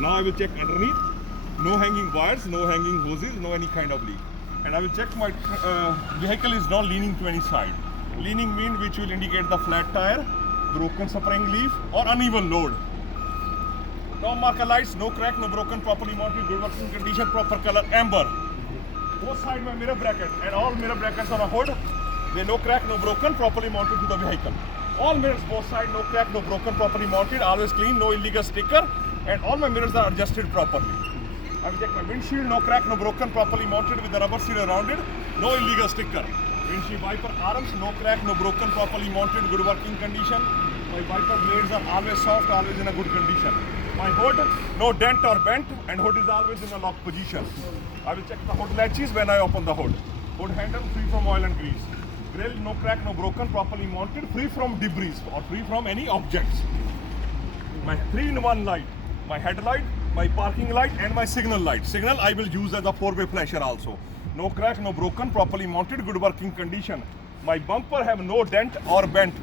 Now I will check underneath. No hanging wires, no hanging hoses, no any kind of leak. And I will check my vehicle is not leaning to any side. Leaning means which will indicate the flat tire, broken spring leaf or uneven load. No marker lights, no crack, no broken, properly mounted, good working condition, proper color, amber. Both side my mirror bracket and all mirror brackets on a hood. They no crack, no broken, properly mounted to the vehicle. All mirrors both side, no crack, no broken, properly mounted, always clean, no illegal sticker, and all my mirrors are adjusted properly. I will check my windshield, no crack, no broken, properly mounted with the rubber seal around it, no illegal sticker. Windshield wiper arms, no crack, no broken, properly mounted, good working condition. My wiper blades are always soft, always in a good condition. My hood, no dent or bent, and hood is always in a locked position. I will check the hood latches when I open the hood. Hood handle free from oil and grease. Grill, no crack, no broken, properly mounted, free from debris or free from any objects. My 3-in-1 light, my headlight, my parking light and my signal light. Signal I will use as a 4-way flasher also. No crack, no broken, properly mounted, good working condition. My bumper have no dent or bent.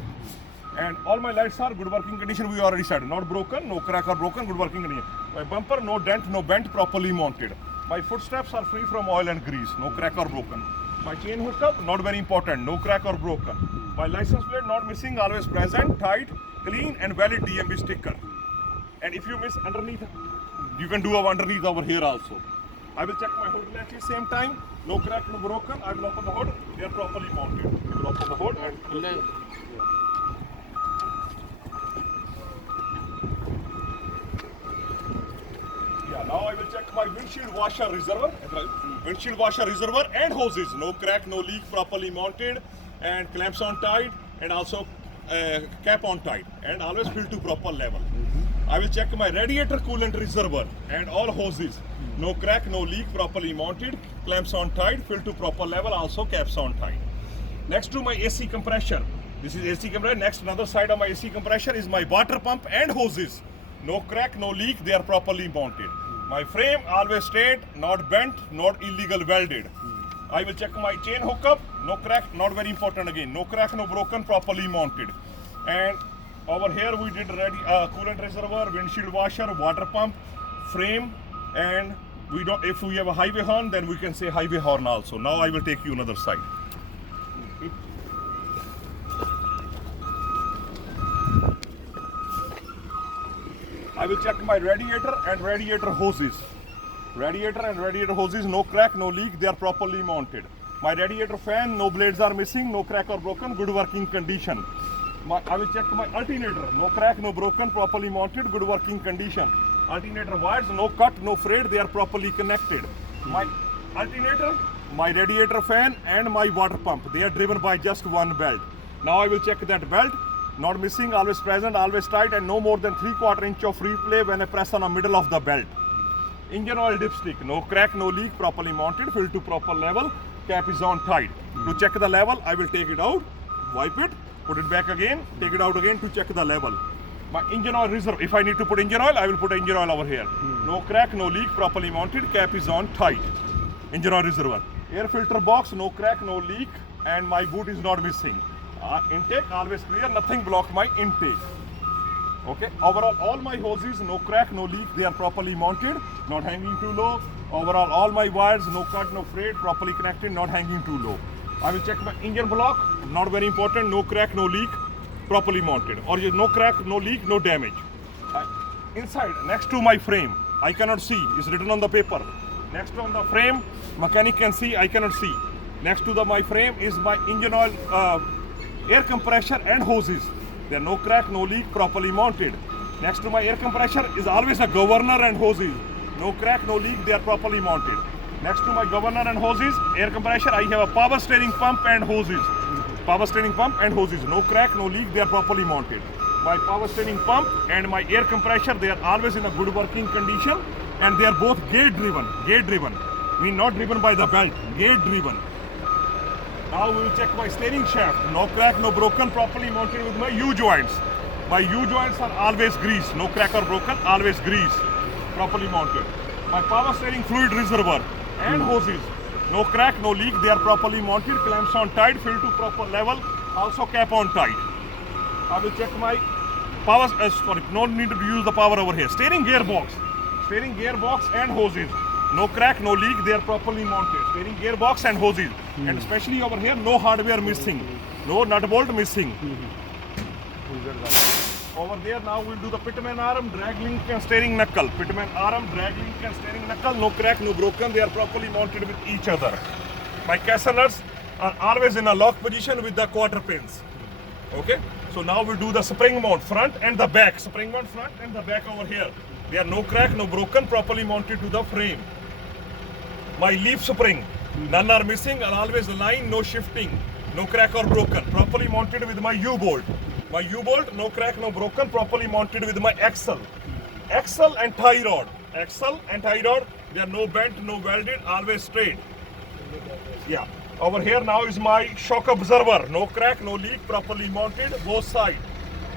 And all my lights are good working condition, we already said. Not broken, no crack or broken, good working condition. My bumper, no dent, no bent, properly mounted. My footsteps are free from oil and grease, no crack or broken. My chain hookup, not very important, no crack or broken. My license plate, not missing, always present, tight, clean and valid DMV sticker. And if you miss underneath, you can do underneath over here also. I will check my hood latches same time, no crack, no broken. I will open the hood, they are properly mounted. You will open the hood and now I will check my windshield washer reservoir. Windshield washer reservoir and hoses. No crack, no leak, properly mounted and clamps on tight and also cap on tight and always filled to proper level. I will check my radiator coolant reservoir and all hoses. No crack, no leak, properly mounted, clamps on tight, filled to proper level, also caps on tight. Next to my AC compressor. This is AC compressor. Next, another side of my AC compressor is my water pump and hoses. No crack, no leak, they are properly mounted. My frame always straight, not bent, not illegal welded. I will check my chain hookup, no crack, not very important again. No crack, no broken, properly mounted. And over here we did ready coolant reservoir, windshield washer, water pump, frame, and we don't. If we have a highway horn, then we can say highway horn also. Now I will take you another side. I will check my radiator and radiator hoses. Radiator and radiator hoses, no crack, no leak, they are properly mounted. My radiator fan, no blades are missing, no crack or broken, good working condition. I will check my alternator, no crack, no broken, properly mounted, good working condition. Alternator wires, no cut, no frayed, they are properly connected. My alternator, my radiator fan and my water pump, they are driven by just one belt. Now I will check that belt. Not missing, always present, always tight and no more than 3/4 inch of free play when I press on the middle of the belt. Engine oil dipstick, no crack, no leak, properly mounted, filled to proper level, cap is on tight. To check the level, I will take it out, wipe it, put it back again, take it out again to check the level. My engine oil reserve, if I need to put engine oil, I will put engine oil over here. No crack, no leak, properly mounted, cap is on tight. Engine oil reservoir. Air filter box, no crack, no leak, and my boot is not missing. Intake always clear, nothing blocked my intake. Okay, overall all my hoses, no crack, no leak, they are properly mounted, not hanging too low. Overall all my wires, no cut, no frayed, properly connected, not hanging too low. I will check my engine block, not very important, no crack, no leak, properly mounted. Or no crack, no leak, no damage. Inside, next to my frame, I cannot see, it's written on the paper. Next on the frame, mechanic can see, I cannot see. Next to my frame is my engine oil, air compressor and hoses. There are no crack, no leak, properly mounted. Next to my air compressor is always a governor and hoses. No crack, no leak, they are properly mounted. Next to my governor and hoses, air compressor, I have a power steering pump and hoses. Power steering pump and hoses. No crack, no leak, they are properly mounted. My power steering pump and my air compressor, they are always in a good working condition and they are both gate driven. Gate driven. Mean not driven by the belt, gate driven. Now we will check my steering shaft. No crack, no broken, properly mounted with my U-joints. My U-joints are always greased. No crack or broken, always greased. Properly mounted. My power steering fluid reservoir and hoses. No crack, no leak, they are properly mounted. Clamps on tight, filled to proper level. Also cap on tight. I will check my no need to use the power over here. Steering gearbox and hoses. No crack, no leak, they are properly mounted. Steering gearbox and hoses. And especially over here, no hardware missing. No nut bolt missing. Over there now we'll do the pitman arm, drag link and steering knuckle. Pitman arm, drag link and steering knuckle. No crack, no broken. They are properly mounted with each other. My castle nuts are always in a lock position with the quarter pins. Okay. So now we do the spring mount, front and the back. Spring mount front and the back over here. They are no crack, no broken, properly mounted to the frame. My leaf spring, none are missing, and always aligned, no shifting, no crack or broken. Properly mounted with my U-bolt. My U-bolt, no crack, no broken, properly mounted with my axle. Axle and tie rod. Axle and tie rod, they are no bent, no welded, always straight. Yeah. Over here now is my shock absorber. No crack, no leak, properly mounted, both sides.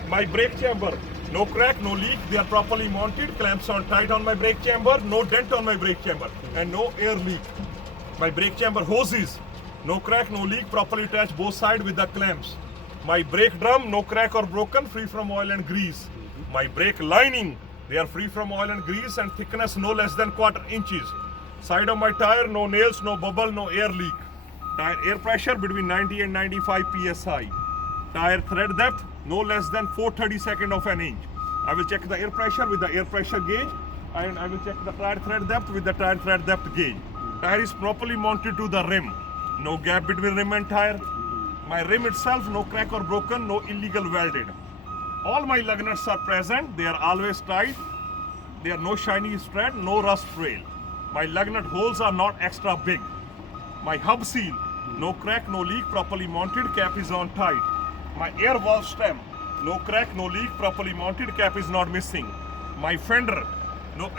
My brake chamber, no crack, no leak, they are properly mounted. Clamps on tight on my brake chamber, no dent on my brake chamber, and no air leak. My brake chamber hoses, no crack, no leak, properly attached both sides with the clamps. My brake drum, no crack or broken, free from oil and grease. My brake lining, they are free from oil and grease and thickness no less than 1/4 inches. Side of my tire, no nails, no bubble, no air leak. Tire air pressure between 90 and 95 psi. Tire thread depth no less than 4/32 of an inch. I will check the air pressure with the air pressure gauge, and I will check the tire thread depth with the tire thread depth gauge. Tire is properly mounted to the rim. No gap between rim and tire. My rim itself no crack or broken, no illegal welded. All my lug nuts are present. They are always tight. There are no shiny strand, no rust trail. My lug nut holes are not extra big. My hub seal, no crack, no leak, properly mounted, cap is on tight. My air valve stem, no crack, no leak, properly mounted, cap is not missing. My fender,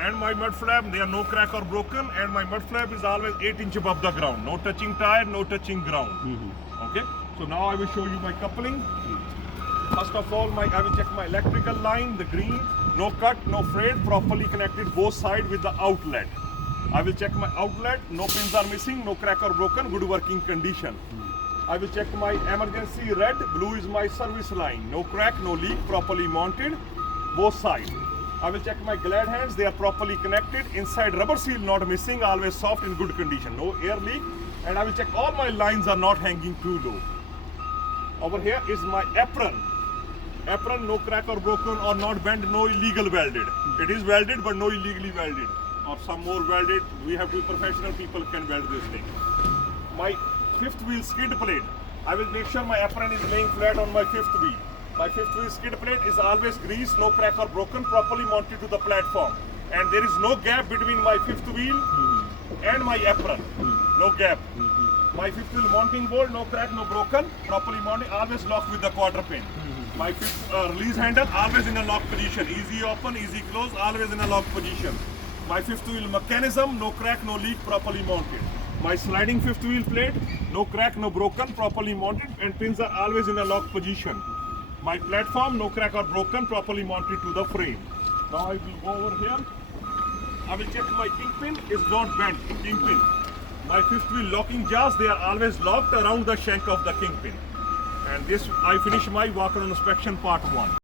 and my mud flap, they are no crack or broken, and my mud flap is always 8 inches above the ground. No touching tire, no touching ground. Okay, so now I will show you my coupling. First of all, I will check my electrical line, the green, no cut, no frayed, properly connected both sides with the outlet. I will check my outlet, no pins are missing, no crack or broken, good working condition. I will check my emergency red, blue is my service line, no crack, no leak, properly mounted, both sides. I will check my glad hands, they are properly connected, inside rubber seal not missing, always soft in good condition, no air leak. And I will check all my lines are not hanging too low. Over here is my apron. Apron, no crack or broken or not bent, no illegal welded. It is welded but no illegally welded. Or some more welded, we have to be professional people can weld this thing. My fifth wheel skid plate, I will make sure my apron is laying flat on my fifth wheel. My fifth wheel skid plate is always greased, no crack or broken, properly mounted to the platform. And there is no gap between my fifth wheel and my apron. No gap. My fifth wheel mounting bolt, no crack, no broken, properly mounted, always locked with the quarter pin. My fifth release handle, always in a lock position. Easy open, easy close, always in a lock position. My fifth wheel mechanism, no crack, no leak, properly mounted. My sliding fifth wheel plate, no crack, no broken, properly mounted, and pins are always in a lock position. My platform, no crack or broken, properly mounted to the frame. Now I will go over here. I will check my kingpin is not bent, kingpin. My fifth wheel locking jars, they are always locked around the shank of the kingpin. And this, I finish my walk-around inspection part 1.